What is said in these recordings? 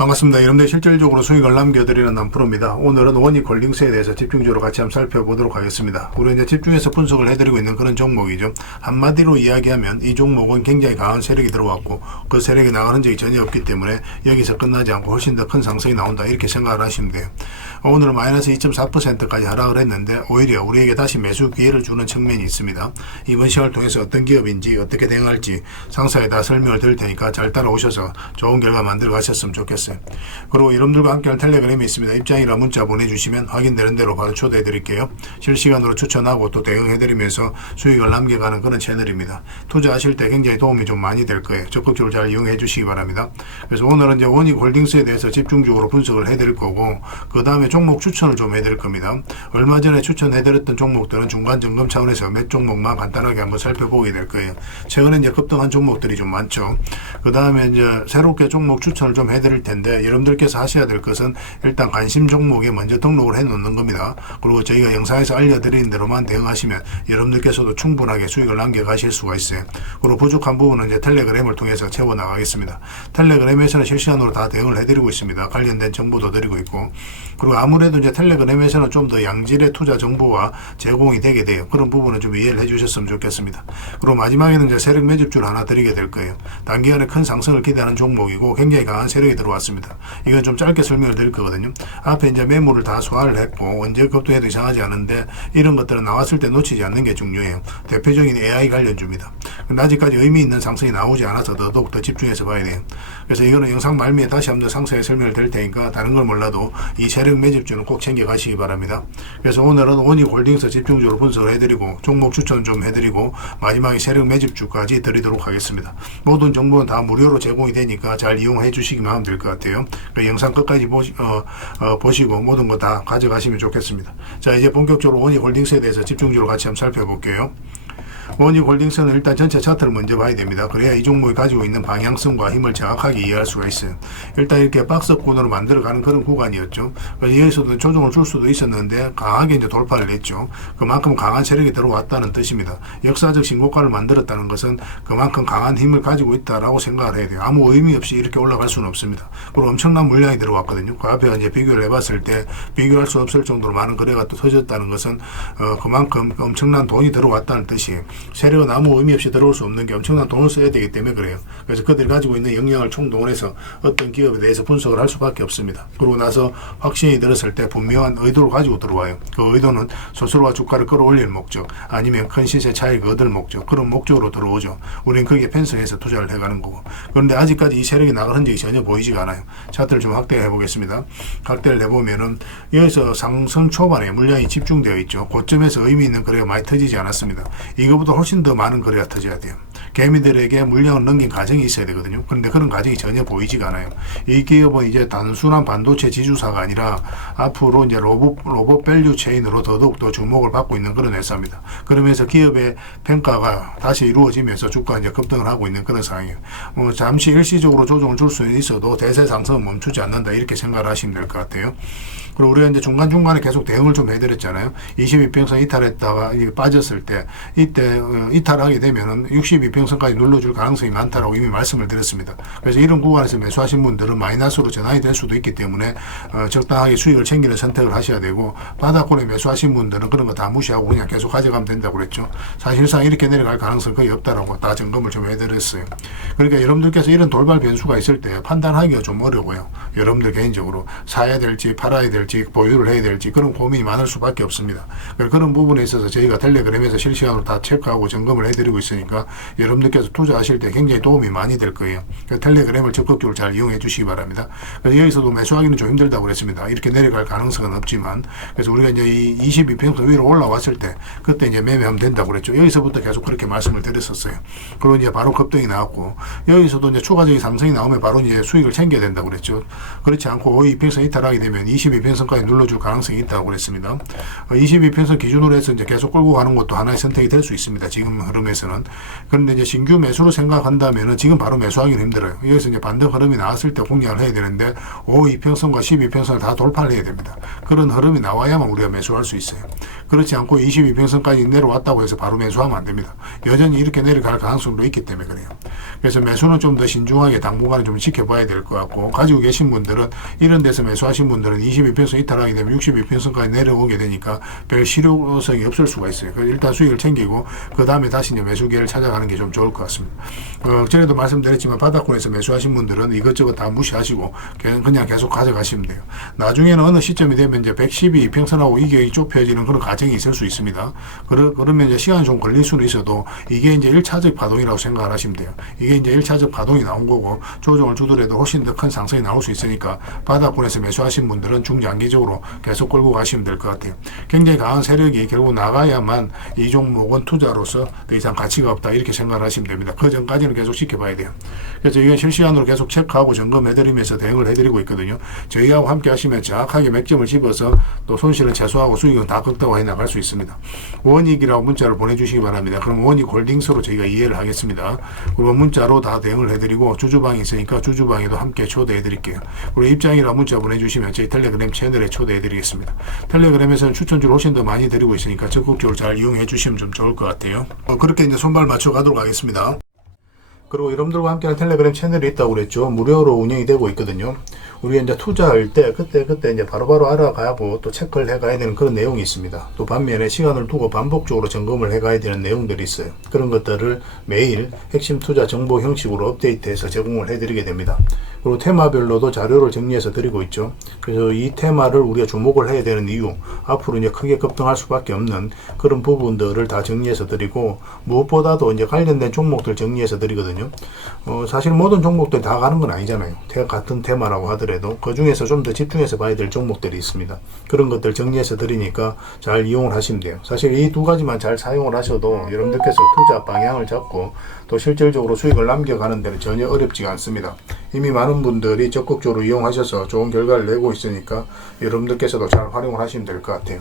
반갑습니다. 여러분들 실질적으로 수익을 남겨드리는 남프로입니다. 오늘은 원익홀딩스에 대해서 집중적으로 같이 한번 살펴보도록 하겠습니다. 우리 이제 집중해서 분석을 해드리고 있는 그런 종목이죠. 한마디로 이야기하면 이 종목은 굉장히 강한 세력이 들어왔고 그 세력이 나가는 적이 전혀 없기 때문에 여기서 끝나지 않고 훨씬 더 큰 상승이 나온다 이렇게 생각을 하시면 돼요. 오늘은 마이너스 2.4%까지 하락을 했는데 오히려 우리에게 다시 매수 기회를 주는 측면이 있습니다. 이번 시간을 통해서 어떤 기업인지 어떻게 대응할지 상세히 다 설명을 드릴 테니까 잘 따라오셔서 좋은 결과 만들어 가셨으면 좋겠어요. 그리고 여러분들과 함께하는 텔레그램이 있습니다. 입장이나 문자 보내주시면 확인되는 대로 바로 초대해 드릴게요. 실시간으로 추천하고 또 대응해 드리면서 수익을 남겨가는 그런 채널입니다. 투자하실 때 굉장히 도움이 좀 많이 될 거예요. 적극적으로 잘 이용해 주시기 바랍니다. 그래서 오늘은 이제 원익홀딩스에 대해서 집중적으로 분석을 해 드릴 거고 그 다음에 종목 추천을 좀 해 드릴 겁니다. 얼마 전에 추천해 드렸던 종목들은 중간 점검 차원에서 몇 종목만 간단하게 한번 살펴보게 될 거예요. 최근에 이제 급등한 종목들이 좀 많죠. 그 다음에 이제 새롭게 종목 추천을 좀 해 드릴 텐데 여러분들께서 하셔야 될 것은 일단 관심 종목에 먼저 등록을 해 놓는 겁니다. 그리고 저희가 영상에서 알려드리는 대로만 대응하시면 여러분들께서도 충분하게 수익을 남겨 가실 수가 있어요. 그리고 부족한 부분은 이제 텔레그램을 통해서 채워 나가겠습니다. 텔레그램에서는 실시간으로 다 대응을 해드리고 있습니다. 관련된 정보도 드리고 있고 그리고 아무래도 이제 텔레그램에서는 좀 더 양질의 투자 정보가 제공이 되게 돼요. 그런 부분은 좀 이해를 해주셨으면 좋겠습니다. 그리고 마지막에는 이제 세력 매집주를 하나 드리게 될 거예요. 단기간에 큰 상승을 기대하는 종목이고 굉장히 강한 세력이 들어왔습니다. 이건 좀 짧게 설명을 드릴 거거든요. 앞에 이제 매물을 다 소화를 했고 언제 급등해도 이상하지 않은데 이런 것들은 나왔을 때 놓치지 않는 게 중요해요. 대표적인 AI 관련주입니다. 근데 아직까지 의미 있는 상승이 나오지 않아서 더더욱 집중해서 봐야 돼요. 그래서 이거는 영상 말미에 다시 한번 상세히 설명을 드릴 테니까 다른 걸 몰라도 이 세력 매집주는 꼭 챙겨 가시기 바랍니다. 그래서 오늘은 원익홀딩스 집중적으로 분석을 해드리고 종목 추천 좀 해드리고 마지막에 세력 매집주까지 드리도록 하겠습니다. 모든 정보는 다 무료로 제공이 되니까 잘 이용해 주시기만 하면 될 것 같아요. 그러니까 영상 끝까지 보시고 모든 거 다 가져가시면 좋겠습니다. 자, 이제 본격적으로 원익홀딩스에 대해서 집중적으로 같이 한번 살펴볼게요. 원익홀딩스는 일단 전체 차트를 먼저 봐야 됩니다. 그래야 이 종목이 가지고 있는 방향성과 힘을 정확하게 이해할 수가 있어요. 일단 이렇게 박스권으로 만들어가는 그런 구간이었죠. 여기서도 조정을 줄 수도 있었는데 강하게 이제 돌파를 했죠. 그만큼 강한 세력이 들어왔다는 뜻입니다. 역사적 신고가를 만들었다는 것은 그만큼 강한 힘을 가지고 있다라고 생각을 해야 돼요. 아무 의미 없이 이렇게 올라갈 수는 없습니다. 그리고 엄청난 물량이 들어왔거든요. 그 앞에 이제 비교를 해봤을 때 비교할 수 없을 정도로 많은 거래가 또 터졌다는 것은 그만큼 엄청난 돈이 들어왔다는 뜻이에요. 세력은 아무 의미 없이 들어올 수 없는 게 엄청난 돈을 써야 되기 때문에 그래요. 그래서 그들이 가지고 있는 역량을 총동원해서 어떤 기업에 대해서 분석을 할 수밖에 없습니다. 그러고 나서 확신이 들었을 때 분명한 의도를 가지고 들어와요. 그 의도는 스스로가 주가를 끌어올릴 목적 아니면 큰 시세 차익을 얻을 목적 그런 목적으로 들어오죠. 우리는 거기에 편성해서 투자를 해가는 거고 그런데 아직까지 이 세력이 나갈 흔적이 전혀 보이지가 않아요. 차트를 좀 확대해 보겠습니다. 확대를 해보면은 여기서 상승 초반에 물량이 집중되어 있죠. 고점에서 의미 있는 거래가 많이 터지지 않았습니다. 이거보다 훨씬 더 많은 거래가 터져야 돼요. 개미들에게 물량을 넘긴 과정이 있어야 되거든요. 그런데 그런 과정이 전혀 보이지가 않아요. 이 기업은 이제 단순한 반도체 지주사가 아니라 앞으로 이제 로봇 밸류 체인으로 더더욱 더 주목을 받고 있는 그런 회사입니다. 그러면서 기업의 평가가 다시 이루어지면서 주가가 이제 급등을 하고 있는 그런 상황이에요. 잠시 일시적으로 조정을 줄 수는 있어도 대세 상승은 멈추지 않는다 이렇게 생각을 하시면 될 것 같아요. 그리고 우리가 이제 중간중간에 계속 대응을 좀 해드렸잖아요. 22평선 이탈했다가 이게 빠졌을 때 이때 이탈하게 되면은 62평선까지 눌러줄 가능성이 많다라고 이미 말씀을 드렸습니다. 그래서 이런 구간에서 매수하신 분들은 마이너스로 전환이 될 수도 있기 때문에 적당하게 수익을 챙기는 선택을 하셔야 되고 바닥권에 매수하신 분들은 그런 거 다 무시하고 그냥 계속 가져가면 된다고 그랬죠. 사실상 이렇게 내려갈 가능성이 거의 없다라고 다 점검을 좀 해드렸어요. 그러니까 여러분들께서 이런 돌발 변수가 있을 때 판단하기가 좀 어려워요. 여러분들 개인적으로 사야 될지 팔아야 될지 보유를 해야 될지 그런 고민이 많을 수밖에 없습니다. 그런 부분에 있어서 저희가 텔레그램에서 실시간으로 다 체크하고 점검을 해드리고 있으니까 여러분들께서 투자하실 때 굉장히 도움이 많이 될 거예요. 텔레그램을 적극적으로 잘 이용해 주시기 바랍니다. 그래서 여기서도 매수하기는 좀 힘들다고 그랬습니다. 이렇게 내려갈 가능성은 없지만 그래서 우리가 이제 이 22평선 위로 올라왔을 때 그때 이제 매매하면 된다고 그랬죠. 여기서부터 계속 그렇게 말씀을 드렸었어요. 그리고 이제 바로 급등이 나왔고 여기서도 이제 추가적인 상승이 나오면 바로 이제 수익을 챙겨야 된다고 그랬죠. 그렇지 않고 2평선 이탈하게 되면 22평선까지 눌러줄 가능성이 있다고 그랬습니다. 22평선 기준으로 해서 이제 계속 끌고 가는 것도 하나의 선택이 될 수 있습니다. 지금 흐름에서는. 그런데 이제 신규 매수로 생각한다면은 지금 바로 매수하기는 힘들어요. 여기서 이제 반등 흐름이 나왔을 때 공략을 해야 되는데 2평선과 12평선을 다 돌파를 해야 됩니다. 그런 흐름이 나와야만 우리가 매수할 수 있어요. 그렇지 않고 22평선까지 내려왔다고 해서 바로 매수하면 안 됩니다. 여전히 이렇게 내려갈 가능성도 있기 때문에 그래요. 그래서 매수는 좀 더 신중하게 당분간은 좀 지켜봐야 될 것 같고 가지고 계신 하신 분들은 이런 데서 매수하신 분들은 22평선 이탈하게 되면 62평선까지 내려오게 되니까 별 실효성이 없을 수가 있어요. 그래서 일단 수익을 챙기고 그 다음에 다시 이제 매수 기회를 찾아가는 게 좀 좋을 것 같습니다. 전에도 말씀드렸지만 바닥권에서 매수하신 분들은 이것저것 다 무시하시고 그냥 계속 가져가시면 돼요. 나중에는 어느 시점이 되면 이제 112평선하고 이게 좁혀지는 그런 과정이 있을 수 있습니다. 그러면 이제 시간이 좀 걸릴 수는 있어도 이게 이제 1차적 파동이라고 생각을 하시면 돼요. 이게 이제 1차적 파동이 나온 거고 조정을 주더라도 훨씬 더 큰 상승이 나올 수 있으니까 바닥권에서 매수하신 분들은 중장기적으로 계속 끌고 가시면 될 것 같아요. 굉장히 강한 세력이 결국 나가야만 이 종목은 투자로서 더 이상 가치가 없다 이렇게 생각을 하시면 됩니다. 그 전까지는 계속 지켜봐야 돼요. 그래서 이건 실시간으로 계속 체크하고 점검해드리면서 대응을 해드리고 있거든요. 저희하고 함께 하시면 정확하게 맥점을 집어서 또 손실을 최소화하고 수익은 다 극대화해 나갈 수 있습니다. 원익이라고 문자를 보내주시기 바랍니다. 그럼 원익 홀딩스로 저희가 이해를 하겠습니다. 그리고 문자로 다 대응을 해드리고 주주방이 있으니까 주주방에도 함께 초대해드릴게요. 그리고 입장이라고 문자 보내주시면 저희 텔레그램 채널에 초대해드리겠습니다. 텔레그램에서는 추천주를 훨씬 더 많이 드리고 있으니까 적극적으로 잘 이용해 주시면 좀 좋을 것 같아요. 그렇게 이제 손발 맞춰 가도록 하겠습니다. 그리고 여러분들과 함께하는 텔레그램 채널이 있다고 그랬죠. 무료로 운영이 되고 있거든요. 우리가 이제 투자할 때 그때 이제 바로바로 알아가고 또 체크를 해가야 되는 그런 내용이 있습니다. 또 반면에 시간을 두고 반복적으로 점검을 해가야 되는 내용들이 있어요. 그런 것들을 매일 핵심 투자 정보 형식으로 업데이트해서 제공을 해드리게 됩니다. 그리고 테마별로도 자료를 정리해서 드리고 있죠. 그래서 이 테마를 우리가 주목을 해야 되는 이유, 앞으로 이제 크게 급등할 수밖에 없는 그런 부분들을 다 정리해서 드리고, 무엇보다도 이제 관련된 종목들 정리해서 드리거든요. 사실 모든 종목들이 다 가는 건 아니잖아요. 같은 테마라고 하더라도 그 중에서 좀 더 집중해서 봐야 될 종목들이 있습니다. 그런 것들 정리해서 드리니까 잘 이용을 하시면 돼요. 사실 이 두 가지만 잘 사용을 하셔도 여러분들께서 투자 방향을 잡고 또 실질적으로 수익을 남겨가는 데는 전혀 어렵지가 않습니다. 이미 많은 분들이 적극적으로 이용하셔서 좋은 결과를 내고 있으니까 여러분들께서도 잘 활용을 하시면 될 것 같아요.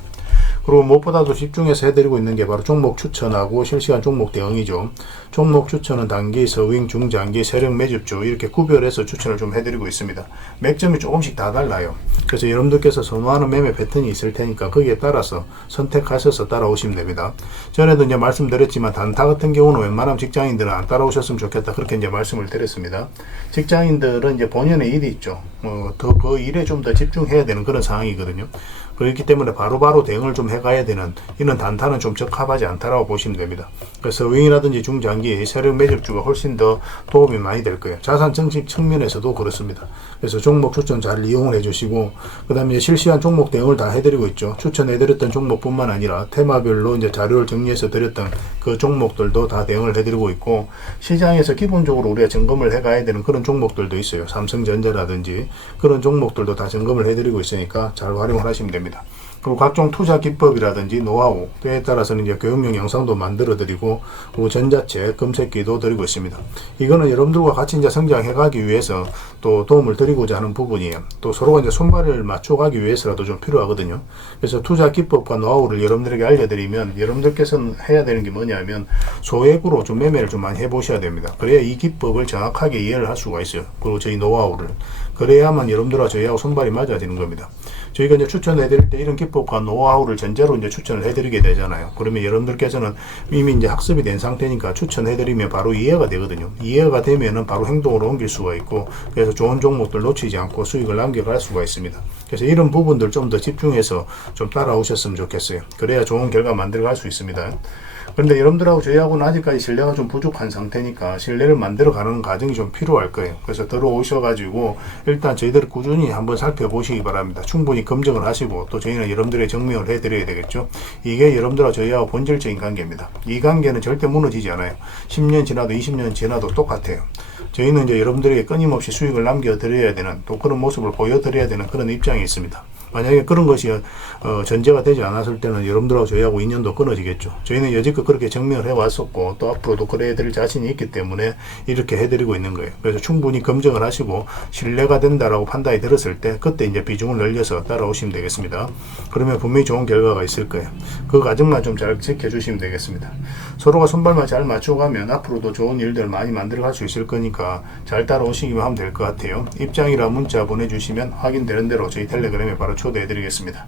그리고 무엇보다도 집중해서 해드리고 있는 게 바로 종목 추천하고 실시간 종목 대응이죠. 종목 추천은 단기, 서윙, 중장기, 세력 매집주 이렇게 구별해서 추천을 좀 해드리고 있습니다. 맥점이 조금씩 다 달라요. 그래서 여러분들께서 선호하는 매매 패턴이 있을 테니까 거기에 따라서 선택하셔서 따라오시면 됩니다. 전에도 이제 말씀드렸지만 단타 같은 경우는 웬만하면 직장인들은 안 따라오셨으면 좋겠다 그렇게 이제 말씀을 드렸습니다. 직장인들은 이제 본연의 일이 있죠. 더 그 일에 좀 더 집중해야 되는 그런 상황이거든요. 그렇기 때문에 바로바로 대응을 좀 해가야 되는 이런 단타는 좀 적합하지 않다라고 보시면 됩니다. 그래서 서윙이라든지 중장기 세력 매집주가 훨씬 더 도움이 많이 될 거예요. 자산 증식 측면에서도 그렇습니다. 그래서 종목 추천 잘 이용을 해주시고, 그 다음에 실시간 종목 대응을 다 해드리고 있죠. 추천해드렸던 종목뿐만 아니라 테마별로 이제 자료를 정리해서 드렸던 그 종목들도 다 대응을 해드리고 있고, 시장에서 기본적으로 우리가 점검을 해가야 되는 그런 종목들도 있어요. 삼성전자라든지 그런 종목들도 다 점검을 해드리고 있으니까 잘 활용을 하시면 됩니다. 그리고 각종 투자 기법이라든지 노하우, 때에 따라서는 이제 교육용 영상도 만들어 드리고, 그리고 전자책, 검색기도 드리고 있습니다. 이거는 여러분들과 같이 이제 성장해 가기 위해서 또 도움을 드리고자 하는 부분이에요. 또 서로가 이제 손발을 맞춰 가기 위해서라도 좀 필요하거든요. 그래서 투자 기법과 노하우를 여러분들에게 알려드리면 여러분들께서는 해야 되는 게 뭐냐면 소액으로 좀 매매를 좀 많이 해보셔야 됩니다. 그래야 이 기법을 정확하게 이해를 할 수가 있어요. 그리고 저희 노하우를. 그래야만 여러분들과 저희하고 손발이 맞아지는 겁니다. 저희가 이제 추천해드릴 때 이런 기법과 노하우를 전제로 이제 추천을 해드리게 되잖아요. 그러면 여러분들께서는 이미 이제 학습이 된 상태니까 추천해드리면 바로 이해가 되거든요. 이해가 되면은 바로 행동으로 옮길 수가 있고, 그래서 좋은 종목들 놓치지 않고 수익을 남겨갈 수가 있습니다. 그래서 이런 부분들 좀 더 집중해서 좀 따라오셨으면 좋겠어요. 그래야 좋은 결과 만들어갈 수 있습니다. 그런데 여러분들하고 저희하고는 아직까지 신뢰가 좀 부족한 상태니까 신뢰를 만들어가는 과정이 좀 필요할 거예요. 그래서 들어오셔가지고 일단 저희들을 꾸준히 한번 살펴보시기 바랍니다. 충분히 검증을 하시고, 또 저희는 여러분들의 증명을 해드려야 되겠죠. 이게 여러분들하고 저희하고 본질적인 관계입니다. 이 관계는 절대 무너지지 않아요. 10년 지나도 20년 지나도 똑같아요. 저희는 이제 여러분들에게 끊임없이 수익을 남겨드려야 되는, 또 그런 모습을 보여드려야 되는 그런 입장이 있습니다. 만약에 그런 것이 전제가 되지 않았을 때는 여러분들하고 저희하고 인연도 끊어지겠죠. 저희는 여지껏 그렇게 증명을 해왔었고, 또 앞으로도 그래 드릴 자신이 있기 때문에 이렇게 해드리고 있는 거예요. 그래서 충분히 검증을 하시고 신뢰가 된다라고 판단이 들었을 때 그때 이제 비중을 늘려서 따라오시면 되겠습니다. 그러면 분명히 좋은 결과가 있을 거예요. 그 과정만 좀 잘 지켜주시면 되겠습니다. 서로가 손발만 잘 맞춰가면 앞으로도 좋은 일들 많이 만들어갈 수 있을 거니까 잘 따라오시기만 하면 될 것 같아요. 입장이라 문자 보내주시면 확인되는 대로 저희 텔레그램에 바로 초대해드리겠습니다.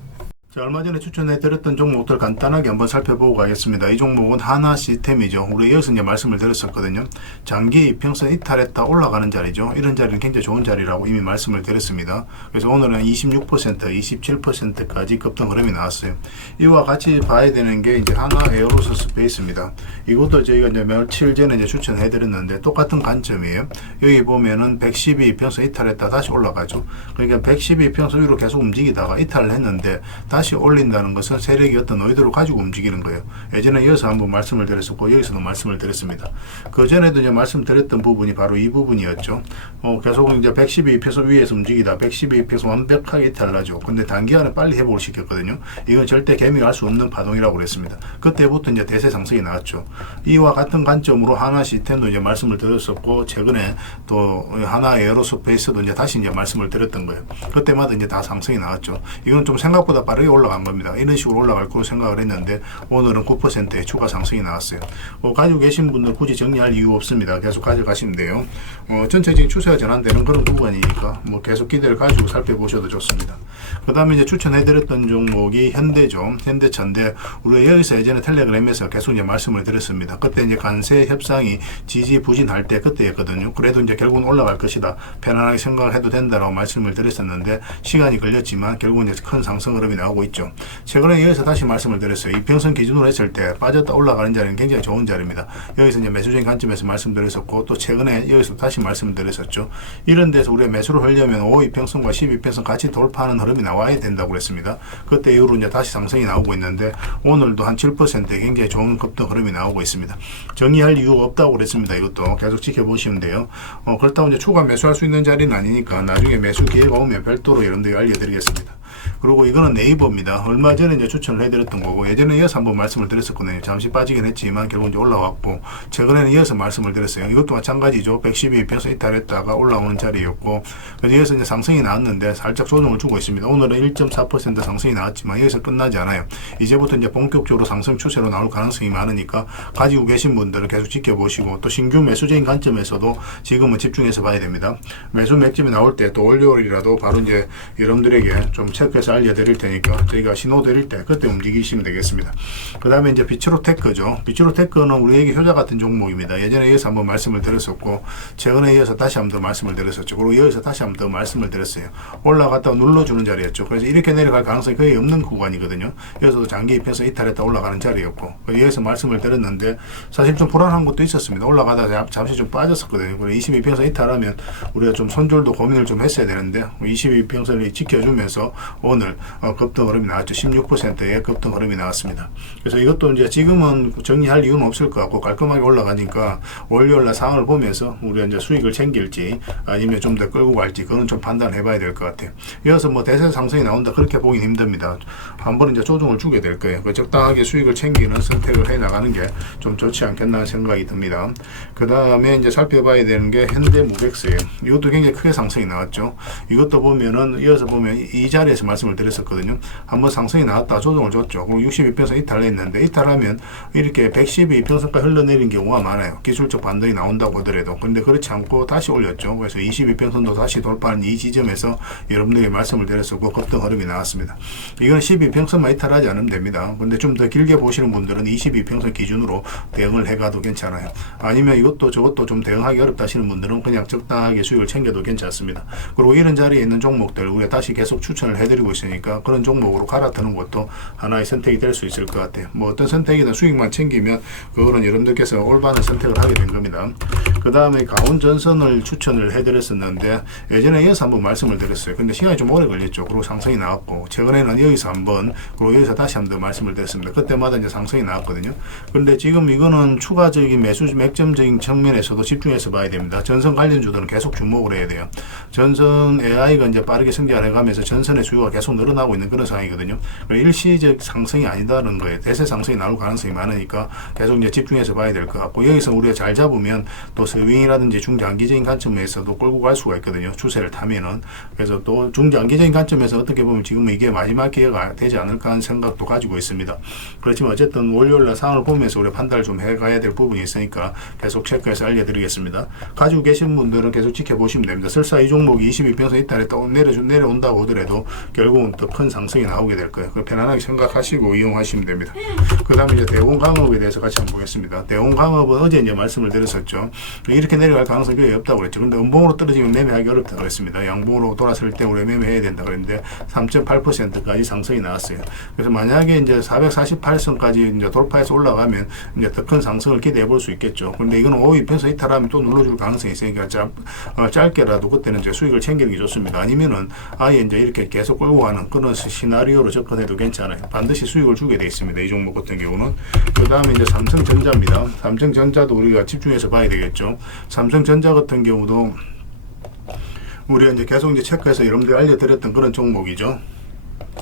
자, 얼마 전에 추천해드렸던 종목들 간단하게 한번 살펴보고 가겠습니다. 이 종목은 하나 시스템이죠. 우리 여기서 이제 말씀을 드렸었거든요. 장기 이평선 이탈했다 올라가는 자리죠. 이런 자리는 굉장히 좋은 자리라고 이미 말씀을 드렸습니다. 그래서 오늘은 26%, 27%까지 급등 흐름이 나왔어요. 이와 같이 봐야 되는 게 이제 하나 에어로스페이스입니다. 이것도 저희가 이제 며칠 전에 이제 추천해드렸는데 똑같은 관점이에요. 여기 보면은 112 이평선 이탈했다 다시 올라가죠. 그러니까 112 이평선 위로 계속 움직이다가 이탈을 했는데 다시 올린다는 것은 세력이 어떤 의도를 가지고 움직이는 거예요. 예전에 이어서 한번 말씀을 드렸었고 여기서도 말씀을 드렸습니다. 그 전에도 이제 말씀드렸던 부분이 바로 이 부분이었죠. 계속 이제 112페소 위에서 움직이다 112페소 완벽하게 이탈하죠. 근데 단기간에 빨리 회복을 시켰거든요. 이건 절대 개미할 수 없는 파동이라고 그랬습니다. 그때부터 이제 대세 상승이 나왔죠. 이와 같은 관점으로 하나 시스템도 이제 말씀을 드렸었고 최근에 또 하나 에어로스페이스도 이제 다시 이제 말씀을 드렸던 거예요. 그때마다 이제 다 상승이 나왔죠. 이건 좀 생각보다 빠르게 올라간 겁니다. 이런 식으로 올라갈 거로 생각을 했는데 오늘은 9%의 추가 상승이 나왔어요. 가지고 계신 분들 굳이 정리할 이유 없습니다. 계속 가져가시면 돼요. 전체적인 추세가 전환되는 그런 구간이니까 계속 기대를 가지고 살펴보셔도 좋습니다. 그 다음에 이제 추천해드렸던 종목이 현대죠. 현대차인데 우리가 여기서 예전에 텔레그램에서 계속 이제 말씀을 드렸습니다. 그때 이제 관세 협상이 지지부진할 때 그때였거든요. 그래도 이제 결국은 올라갈 것이다. 편안하게 생각을 해도 된다라고 말씀을 드렸었는데 시간이 걸렸지만 결국은 이제 큰 상승 흐름이 나오고 있죠. 최근에 여기서 다시 말씀을 드렸어요. 이평선 기준으로 했을 때 빠졌다 올라가는 자리는 굉장히 좋은 자리입니다. 여기서 이제 매수적인 관점에서 말씀드렸었고 또 최근에 여기서 다시 말씀을 드렸었죠. 이런 데서 우리가 매수를 하려면 5이평선과 12평선 같이 돌파하는 흐름이 나와야 된다고 그랬습니다. 그때 이후로 이제 다시 상승이 나오고 있는데 오늘도 한 7%의 굉장히 좋은 급등 흐름이 나오고 있습니다. 정의할 이유가 없다고 그랬습니다. 이것도 계속 지켜보시면 돼요. 그렇다고 이제 추가 매수할 수 있는 자리는 아니니까 나중에 매수 기회가 오면 별도로 여러분들이 알려드리겠습니다. 그리고 이거는 네이버입니다. 얼마 전에 이제 추천을 해드렸던 거고 예전에 이어서 한번 말씀을 드렸었거든요. 잠시 빠지긴 했지만 결국 이제 올라왔고 최근에는 이어서 말씀을 드렸어요. 이것도 마찬가지죠. 112평선 이탈했다가 올라오는 자리였고 그래서 이어서 이제 상승이 나왔는데 살짝 조정을 주고 있습니다. 오늘은 1.4% 상승이 나왔지만 여기서 끝나지 않아요. 이제부터 이제 본격적으로 상승 추세로 나올 가능성이 많으니까 가지고 계신 분들은 계속 지켜보시고 또 신규 매수적인 관점에서도 지금은 집중해서 봐야 됩니다. 매수 맥점이 나올 때 또 월요일이라도 바로 이제 여러분들에게 좀 체크해서 알려드릴 테니까 저희가 신호 드릴 때 그때 움직이시면 되겠습니다. 그 다음에 이제 비츠로테크죠. 비츠로테크는 우리에게 효자 같은 종목입니다. 예전에 이어서 한번 말씀을 드렸었고 최근에 이어서 다시 한번 더 말씀을 드렸었죠. 그리고 이어서 다시 한번 더 말씀을 드렸어요. 올라갔다가 눌러주는 자리였죠. 그래서 이렇게 내려갈 가능성이 거의 없는 구간이거든요. 여기서도 장기 입혀서 이탈했다 올라가는 자리였고 여기서 말씀을 드렸는데 사실 좀 불안한 것도 있었습니다. 올라가다가 잠시 좀 빠졌었거든요. 그리고 22평선 이탈하면 우리가 좀 손절도 고민을 좀 했어야 되는데 22평선을 지켜주면서 오늘 급등 흐름이 나왔죠. 16%의 급등 흐름이 나왔습니다. 그래서 이것도 이제 지금은 정리할 이유는 없을 것 같고 깔끔하게 올라가니까 월요일날 상황을 보면서 우리가 이제 수익을 챙길지 아니면 좀 더 끌고 갈지 그건 좀 판단해 봐야 될 것 같아요. 이어서 대세 상승이 나온다 그렇게 보긴 힘듭니다. 한번 이제 조정을 주게 될 거예요. 적당하게 수익을 챙기는 선택을 해 나가는 게 좀 좋지 않겠나 하는 생각이 듭니다. 그 다음에 이제 살펴봐야 되는 게 현대무백스예요. 이것도 굉장히 크게 상승이 나왔죠. 이것도 보면은 이어서 보면 이 자리에서 말씀을 드렸었거든요. 한번 상승이 나왔다 조정을 줬죠. 그럼 62평선 이탈했는데 이탈하면 이렇게 112평선까지 흘러내린 경우가 많아요. 기술적 반등이 나온다고 하더라도. 근데 그렇지 않고 다시 올렸죠. 그래서 22평선도 다시 돌파하는 이 지점에서 여러분들에게 말씀을 드렸었고 급등 흐름이 나왔습니다. 이건 12평선만 이탈하지 않으면 됩니다. 근데 좀 더 길게 보시는 분들은 22평선 기준으로 대응을 해가도 괜찮아요. 아니면 이것도 저것도 좀 대응하기 어렵다 하시는 분들은 그냥 적당하게 수익을 챙겨도 괜찮습니다. 그리고 이런 자리에 있는 종목들 우리가 다시 계속 추천을 해드리고 있으니까 그런 종목으로 갈아드는 것도 하나의 선택이 될 수 있을 것 같아요. 어떤 선택이든 수익만 챙기면 그거는 여러분들께서 올바른 선택을 하게 된 겁니다. 그 다음에 가온전선을 추천을 해드렸었는데 예전에 이어서 한번 말씀을 드렸어요. 근데 시간이 좀 오래 걸렸죠. 그리고 상승이 나왔고 최근에는 여기서 한번 그리고 여기서 다시 한번 더 말씀을 드렸습니다. 그때마다 이제 상승이 나왔거든요. 근데 지금 이거는 추가적인 매수 맥점적인 측면에서도 집중해서 봐야 됩니다. 전선 관련주들은 계속 주목을 해야 돼요. 전선 AI가 이제 빠르게 성장을 해가면서 전선의 수요가 계속 늘어나고 있는 그런 상황이거든요. 일시적 상승이 아니다는 거예요. 대세 상승이 나올 가능성이 많으니까 계속 이제 집중해서 봐야 될 것 같고 여기서 우리가 잘 잡으면 또 스윙이라든지 중장기적인 관점에서도 끌고 갈 수가 있거든요. 추세를 타면은. 그래서 또 중장기적인 관점에서 어떻게 보면 지금 이게 마지막 기회가 되지 않을까 하는 생각도 가지고 있습니다. 그렇지만 어쨌든 월요일날 상황을 보면서 우리 판단을 좀 해가야 될 부분이 있으니까 계속 체크해서 알려드리겠습니다. 가지고 계신 분들은 계속 지켜보시면 됩니다. 설사 이 종목이 22평선 이탈에 내려온다고 하더라도 결국은 더 큰 상승이 나오게 될 거예요. 편안하게 생각하시고 이용하시면 됩니다. 그 다음에 이제 대원강업에 대해서 같이 한번 보겠습니다. 대원강업은 어제 이제 말씀을 드렸었죠. 이렇게 내려갈 가능성이 거의 없다고 그랬죠. 근데 음봉으로 떨어지면 매매하기 어렵다 그랬습니다. 양봉으로 돌았을 때 우리 매매해야 된다 그랬는데 3.8%까지 상승이 나왔어요. 그래서 만약에 이제 448선까지 이제 돌파해서 올라가면 이제 더 큰 상승을 기대해 볼 수 있겠죠. 근데 이거는 5위편서 이탈하면 또 눌러줄 가능성이 있으니까 짧게라도 그때는 이제 수익을 챙기는 게 좋습니다. 아니면은 아예 이제 이렇게 계속 끌고 가는 그런 시나리오로 접근해도 괜찮아요. 반드시 수익을 주게 돼 있습니다. 이 종목 같은 경우는. 그 다음에 이제 삼성전자입니다. 삼성전자도 우리가 집중해서 봐야 되겠죠. 삼성전자 같은 경우도 우리가 이제 계속 이제 체크해서 여러분들 알려드렸던 그런 종목이죠.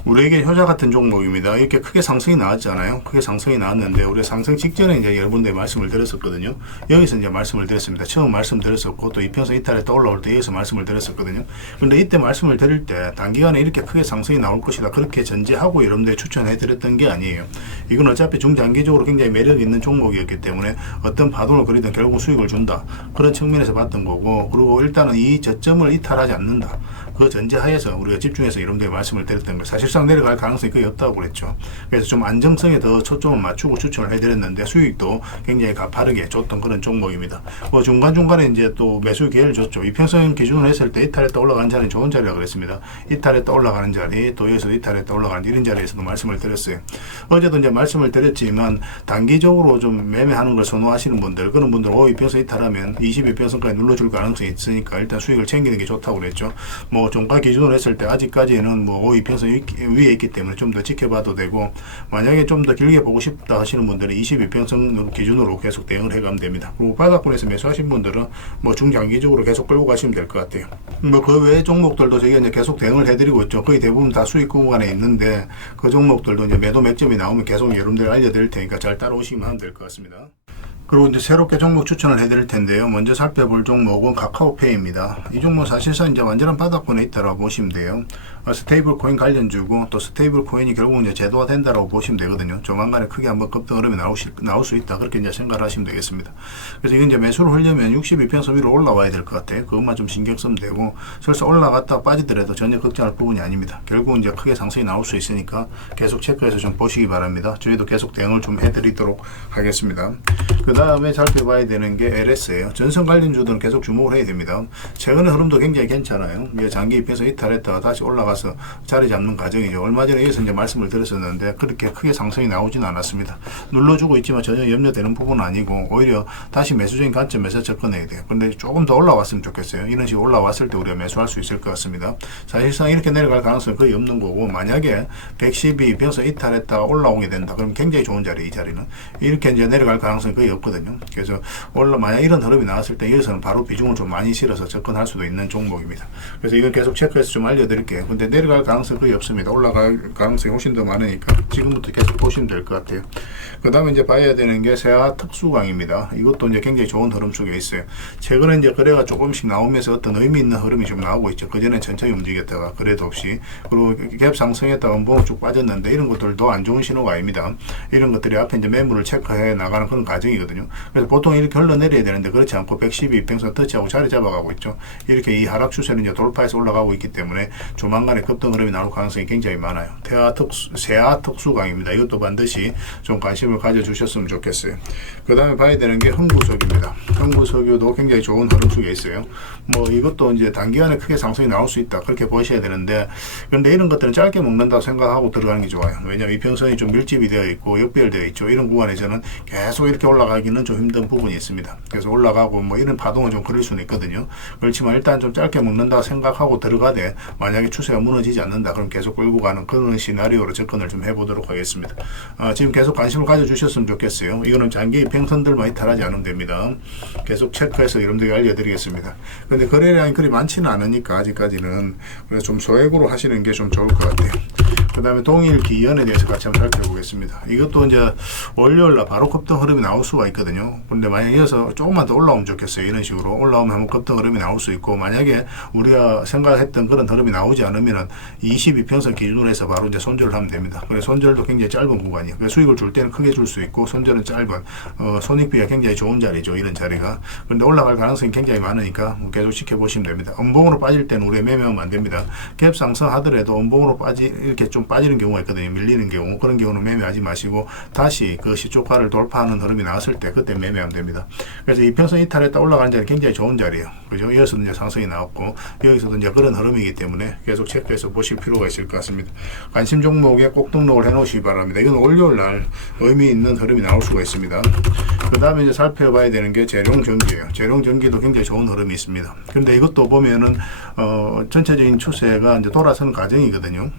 우리에게 효자 같은 종목입니다. 이렇게 크게 상승이 나왔잖아요. 크게 상승이 나왔는데 우리 상승 직전에 이제 여러분들 말씀을 드렸었거든요. 여기서 이제 말씀을 드렸습니다. 처음 말씀드렸었고 또 이평선 이탈에 또 올라올 때 여기서 말씀을 드렸었거든요. 근데 이때 말씀을 드릴 때 단기간에 이렇게 크게 상승이 나올 것이다 그렇게 전제하고 여러분들 추천해 드렸던 게 아니에요. 이건 어차피 중장기적으로 굉장히 매력 있는 종목이었기 때문에 어떤 파동을 그리든 결국 수익을 준다 그런 측면에서 봤던 거고, 그리고 일단은 이 저점을 이탈하지 않는다 그 전제하에서 우리가 집중해서 여러분들 말씀을 드렸던 거예요. 사실상 내려갈 가능성이 거의 없다고 그랬죠. 그래서 좀 안정성에 더 초점을 맞추고 추천을 해드렸는데 수익도 굉장히 가파르게 줬던 그런 종목입니다. 중간중간에 이제 또 매수 기회를 줬죠. 이평선 기준으로 했을 때 이탈했다 올라가는 자리는 좋은 자리라고 그랬습니다. 이탈했다 올라가는 자리, 또 여기서 이탈했다 올라가는 이런 자리에서도 말씀을 드렸어요. 어제도 이제 말씀을 드렸지만 단기적으로 좀 매매하는 걸 선호하시는 분들, 그런 분들은 이평선 이탈하면 22평선까지 눌러줄 가능성이 있으니까 일단 수익을 챙기는 게 좋다고 그랬죠. 종가 기준으로 했을 때 아직까지는 이평선 위에 있기 때문에 좀 더 지켜봐도 되고, 만약에 좀 더 길게 보고 싶다 하시는 분들은 22평선 기준으로 계속 대응을 해가면 됩니다. 그리고 바닥권에서 매수하신 분들은 중장기적으로 계속 끌고 가시면 될 것 같아요. 그 외의 종목들도 저희가 이제 계속 대응을 해드리고 있죠. 거의 대부분 다 수익 구간에 있는데 그 종목들도 이제 매도 맥점이 나오면 계속 여러분들 알려드릴 테니까 잘 따라오시면 하면 될 것 같습니다. 그리고 이제 새롭게 종목 추천을 해드릴 텐데요. 먼저 살펴볼 종목은 카카오페이입니다. 이 종목 사실상 이제 완전한 바닥권에 있다라고 보시면 돼요. 스테이블 코인 관련주고 또 스테이블 코인이 결국 이제 제도화 된다라고 보시면 되거든요. 조만간에 크게 한번 급등 흐름이 나올 수 있다 그렇게 이제 생각을 하시면 되겠습니다. 그래서 이건 이제 매수를 하려면 62평선 위로 올라와야 될 것 같아요. 그것만 좀 신경 쓰면 되고, 설사 올라갔다 빠지더라도 전혀 걱정할 부분이 아닙니다. 결국은 이제 크게 상승이 나올 수 있으니까 계속 체크해서 좀 보시기 바랍니다. 저희도 계속 대응을 좀 해드리도록 하겠습니다. 그 다음에 살펴봐야 되는 게 LS예요. 전선 관련주들은 계속 주목을 해야 됩니다. 최근의 흐름도 굉장히 괜찮아요. 장기 입에서 이탈했다가 다시 올라가서 자리 잡는 과정이죠. 얼마 전에 여기서 이제 말씀을 드렸었는데 그렇게 크게 상승이 나오지는 않았습니다. 눌러주고 있지만 전혀 염려되는 부분은 아니고 오히려 다시 매수적인 관점에서 접근해야 돼요. 근데 조금 더 올라왔으면 좋겠어요. 이런 식으로 올라왔을 때 우리가 매수할 수 있을 것 같습니다. 사실상 이렇게 내려갈 가능성은 거의 없는 거고, 만약에 112평선 이탈했다가 올라오게 된다 그럼 굉장히 좋은 자리, 이 자리는 이렇게 이제 내려갈 가능성이 거의 없거든요. 그래서 만약 이런 흐름이 나왔을 때 여기서는 바로 비중을 좀 많이 실어서 접근할 수도 있는 종목입니다. 그래서 이건 계속 체크해서 좀 알려드릴게요. 근데 내려갈 가능성이 거의 없습니다. 올라갈 가능성이 훨씬 더 많으니까 지금부터 계속 보시면 될 것 같아요. 그 다음에 이제 봐야 되는 게 세아 특수강입니다. 이것도 이제 굉장히 좋은 흐름 속에 있어요. 최근에 이제 거래가 조금씩 나오면서 어떤 의미 있는 흐름이 좀 나오고 있죠. 그전에 천천히 움직였다가 거래도 없이, 그리고 갭 상승했다가 음봉을 쭉 빠졌는데 이런 것들도 안 좋은 신호가 아닙니다. 이런 것들이 앞에 이제 매물을 체크해 나가는 그런 과정이거든요. 그래서 보통 이렇게 흘러내려야 되는데 그렇지 않고 112평선 터치하고 자리 잡아가고 있죠. 이렇게 이 하락 추세는 이제 돌파해서 올라가고 있기 때문에 조만간에 급등 흐름이 나올 가능성이 굉장히 많아요. 세아 특수강입니다. 이것도 반드시 좀 관심을 가져주셨으면 좋겠어요. 그 다음에 봐야 되는 게 흥구석유입니다. 흥구석유도 굉장히 좋은 흐름 속에 있어요. 이것도 이제 단기간에 크게 상승이 나올 수 있다 그렇게 보셔야 되는데, 그런데 이런 것들은 짧게 먹는다고 생각하고 들어가는 게 좋아요. 왜냐하면 이평선이 좀 밀집이 되어 있고 역별되어 있죠. 이런 구간에서는 계속 이렇게 올라가기는 좀 힘든 부분이 있습니다. 그래서 올라가고 이런 파동은 좀 그럴 수는 있거든요. 그렇지만 일단 좀 짧게 먹는다 생각하고 들어가되 만약에 추세가 무너지지 않는다 그럼 계속 끌고 가는 그런 시나리오로 접근을 좀 해보도록 하겠습니다. 지금 계속 관심을 가져주셨으면 좋겠어요. 이거는 장기 평선들만 이탈하지 않으면 됩니다. 계속 체크해서 여러분들에게 알려드리겠습니다. 근데 거래량이 그리 많지는 않으니까 아직까지는, 그래서 좀 소액으로 하시는 게 좀 좋을 것 같아요. 그 다음에 동일기연에 대해서 같이 한번 살펴보겠습니다. 이것도 이제 월요일날 바로 급등 흐름이 나올 수가 있거든요. 근데 만약에 이어서 조금만 더 올라오면 좋겠어요. 이런 식으로 올라오면 한번 급등 흐름이 나올 수 있고, 만약에 우리가 생각했던 그런 흐름이 나오지 않으면은 22평선 기준으로 해서 바로 이제 손절을 하면 됩니다. 그래서 손절도 굉장히 짧은 구간이에요. 그래서 수익을 줄 때는 크게 줄 수 있고, 손절은 짧은 손익비가 굉장히 좋은 자리죠. 이런 자리가. 그런데 올라갈 가능성이 굉장히 많으니까 계속 지켜보시면 됩니다. 음봉으로 빠질 때는 우리가 매매하면 안 됩니다. 갭 상승하더라도 음봉으로 이렇게 좀 빠지는 경우가 있거든요. 밀리는 경우. 그런 경우는 매매하지 마시고 다시 그 시초가를 돌파하는 흐름이 나왔을 때 그때 매매하면 됩니다. 그래서 이 평선 이탈했다 올라가는 자리 굉장히 좋은 자리예요. 그죠? 여기서도 이제 상승이 나왔고 여기서도 이제 그런 흐름이기 때문에 계속 체크해서 보실 필요가 있을 것 같습니다. 관심 종목에 꼭 등록을 해 놓으시기 바랍니다. 이건 월요일 날 의미 있는 흐름이 나올 수가 있습니다. 그 다음에 이제 살펴봐야 되는 게 재룡전기예요. 재룡전기도 굉장히 좋은 흐름이 있습니다. 근데 이것도 보면은 전체적인 추세가 이제 돌아서는 과정이거든요.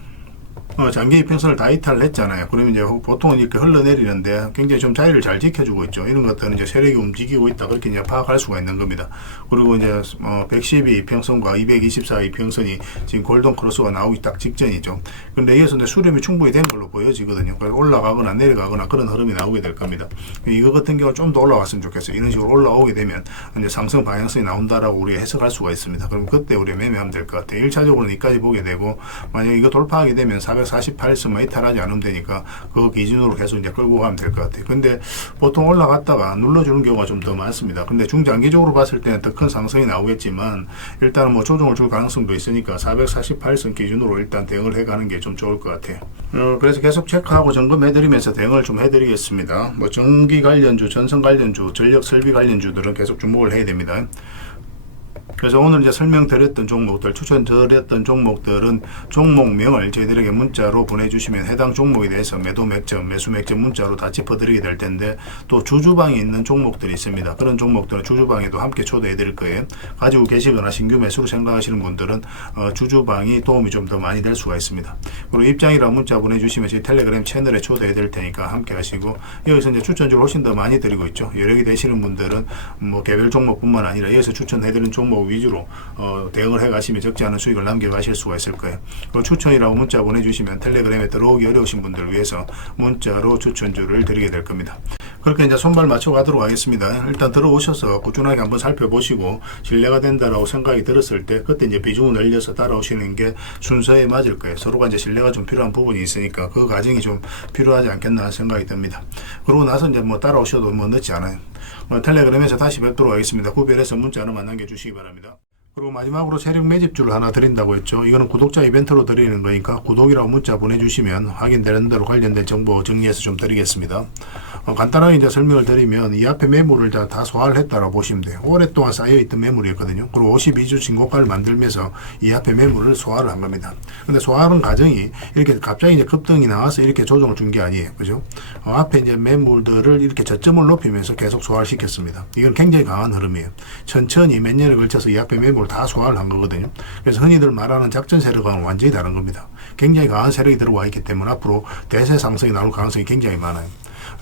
장기 이평선을 다 이탈을 했잖아요. 그러면 이제 보통은 이렇게 흘러내리는데 굉장히 좀 자리를 잘 지켜주고 있죠. 이런 것들은 이제 세력이 움직이고 있다. 그렇게 이제 파악할 수가 있는 겁니다. 그리고 이제 112 이평선과 224 이평선이 지금 골든 크로스가 나오기 딱 직전이죠. 근데 여기서 이제 수렴이 충분히 된 걸로 보여지거든요. 그래서 올라가거나 내려가거나 그런 흐름이 나오게 될 겁니다. 이거 같은 경우는 좀 더 올라왔으면 좋겠어요. 이런 식으로 올라오게 되면 이제 상승 방향성이 나온다라고 우리가 해석할 수가 있습니다. 그럼 그때 우리가 매매하면 될 것 같아요. 1차적으로는 이까지 보게 되고, 만약에 이거 돌파하게 되면 448선만 이탈하지 않으면 되니까 그 기준으로 계속 이제 끌고 가면 될 것 같아요. 근데 보통 올라갔다가 눌러주는 경우가 좀 더 많습니다. 근데 중장기적으로 봤을 때는 더 큰 상승이 나오겠지만 일단은 뭐 조정을 줄 가능성도 있으니까 448선 기준으로 일단 대응을 해가는 게 좀 좋을 것 같아요. 그래서 계속 체크하고 점검해드리면서 대응을 좀 해드리겠습니다. 뭐 전기 관련주, 전선 관련주, 전력 설비 관련주들은 계속 주목을 해야 됩니다. 그래서 오늘 이제 설명드렸던 종목들, 추천드렸던 종목들은 종목명을 저희들에게 문자로 보내주시면 해당 종목에 대해서 매도 맥점, 매수 맥점 문자로 다 짚어드리게 될 텐데, 또 주주방에 있는 종목들이 있습니다. 그런 종목들은 주주방에도 함께 초대해 드릴 거예요. 가지고 계시거나 신규 매수로 생각하시는 분들은 주주방이 도움이 좀 더 많이 될 수가 있습니다. 그리고 입장이라고 문자 보내주시면 저희 텔레그램 채널에 초대해 드릴 테니까 함께 하시고, 여기서 이제 추천주를 훨씬 더 많이 드리고 있죠. 여력이 되시는 분들은 뭐 개별 종목뿐만 아니라 여기서 추천해 드리는 종목 위주로 대응을 해가시면 적지 않은 수익을 남겨가실 수가 있을 거예요. 추천이라고 문자 보내주시면 텔레그램에 들어오기 어려우신 분들을 위해서 문자로 추천주를 드리게 될 겁니다. 그렇게 이제 손발 맞춰 가도록 하겠습니다. 일단 들어오셔서 꾸준하게 한번 살펴보시고 신뢰가 된다라고 생각이 들었을 때 그때 이제 비중을 늘려서 따라오시는 게 순서에 맞을 거예요. 서로가 이제 신뢰가 좀 필요한 부분이 있으니까 그 과정이 좀 필요하지 않겠나 생각이 듭니다. 그러고 나서 이제 뭐 따라오셔도 뭐 늦지 않아요. 텔레그램에서 다시 뵙도록 하겠습니다. 구별해서 문자 하나만 남겨주시기 바랍니다. 그리고 마지막으로 세력 매집주를 하나 드린다고 했죠. 이거는 구독자 이벤트로 드리는 거니까 구독이라고 문자 보내주시면 확인되는 대로 관련된 정보 정리해서 좀 드리겠습니다. 간단하게 이제 설명을 드리면 이 앞에 매물을 다 소화를 했다라고 보시면 돼요. 오랫동안 쌓여있던 매물이었거든요. 그리고 52주 신고가를 만들면서 이 앞에 매물을 소화를 한 겁니다. 근데 소화하는 과정이 이렇게 갑자기 이제 급등이 나와서 이렇게 조정을 준 게 아니에요. 그죠? 앞에 이제 매물들을 이렇게 저점을 높이면서 계속 소화를 시켰습니다. 이건 굉장히 강한 흐름이에요. 천천히 몇 년에 걸쳐서 이 앞에 매물을 다 소화를 한 거거든요. 그래서 흔히들 말하는 작전 세력과는 완전히 다른 겁니다. 굉장히 강한 세력이 들어와 있기 때문에 앞으로 대세 상승이 나올 가능성이 굉장히 많아요.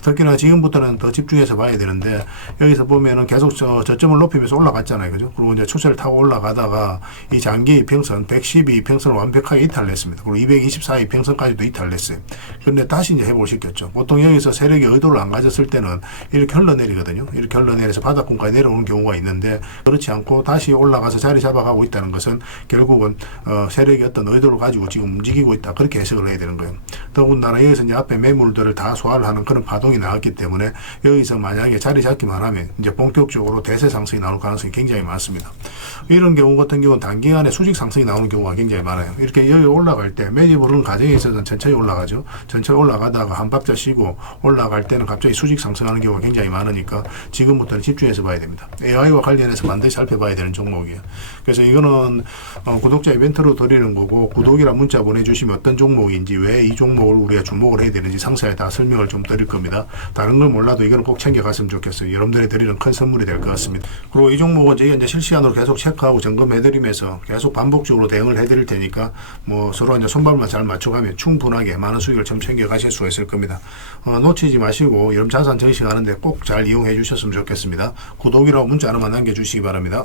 특히나 지금부터는 더 집중해서 봐야 되는데, 여기서 보면은 계속 저점을 높이면서 올라갔잖아요. 그죠? 그리고 이제 추세를 타고 올라가다가 이 장기 이평선 112 이평선을 완벽하게 이탈을 했습니다. 그리고 224 이평선까지도 이탈을 했어요. 그런데 다시 이제 회복을 시켰죠. 보통 여기서 세력이 의도를 안 가졌을 때는 이렇게 흘러내리거든요. 이렇게 흘러내려서 바닥권까지 내려오는 경우가 있는데, 그렇지 않고 다시 올라가서 자리 잡아가고 있다는 것은 결국은 세력이 어떤 의도를 가지고 지금 움직이고 있다. 그렇게 해석을 해야 되는 거예요. 더군다나 여기서 이제 앞에 매물들을 다 소화를 하는 그런 파동이 나왔기 때문에 여기서 만약에 자리 잡기만 하면 이제 본격적으로 대세 상승이 나올 가능성이 굉장히 많습니다. 이런 경우 같은 경우는 단기간에 수직 상승이 나오는 경우가 굉장히 많아요. 이렇게 여기 올라갈 때 매집을 하는 과정에 있어서는 천천히 올라가죠. 천천히 올라가다가 한 박자 쉬고 올라갈 때는 갑자기 수직 상승하는 경우가 굉장히 많으니까 지금부터는 집중해서 봐야 됩니다. AI와 관련해서 반드시 살펴봐야 되는 종목이에요. 그래서 이거는 구독자 이벤트로 드리는 거고, 구독이란 문자 보내주시면 어떤 종목인지, 왜 이 종목을 우리가 주목을 해야 되는지 상세하게 다 설명을 좀 드릴 겁니다. 다른 걸 몰라도 이거는 꼭 챙겨갔으면 좋겠어요. 여러분들이 드리는 큰 선물이 될 것 같습니다. 그리고 이 종목은 저희가 이제 실시간으로 계속 체크하고 점검해드리면서 계속 반복적으로 대응을 해드릴 테니까 뭐 서로 이제 손발만 잘 맞춰가면 충분하게 많은 수익을 좀 챙겨가실 수가 있을 겁니다. 놓치지 마시고 여러분 자산 정식하는데 꼭 잘 이용해 주셨으면 좋겠습니다. 구독이라고 문자 하나만 남겨주시기 바랍니다.